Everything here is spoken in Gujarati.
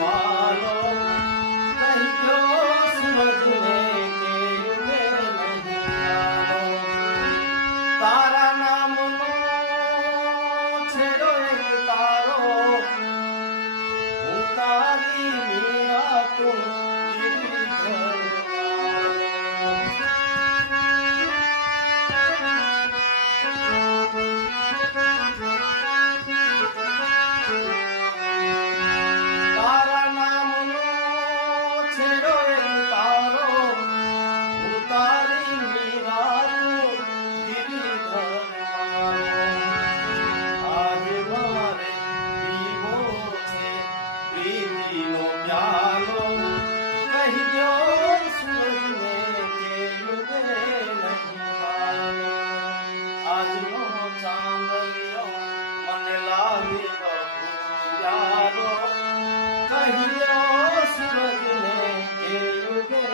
વાલો કહી ગયો સૂરજને કે યુગે નહીં આલો. તારા નામનો છેડો એક તારો હું તારી મીરા તું ગિરધર. કહી દો સૂરજને કે યુગે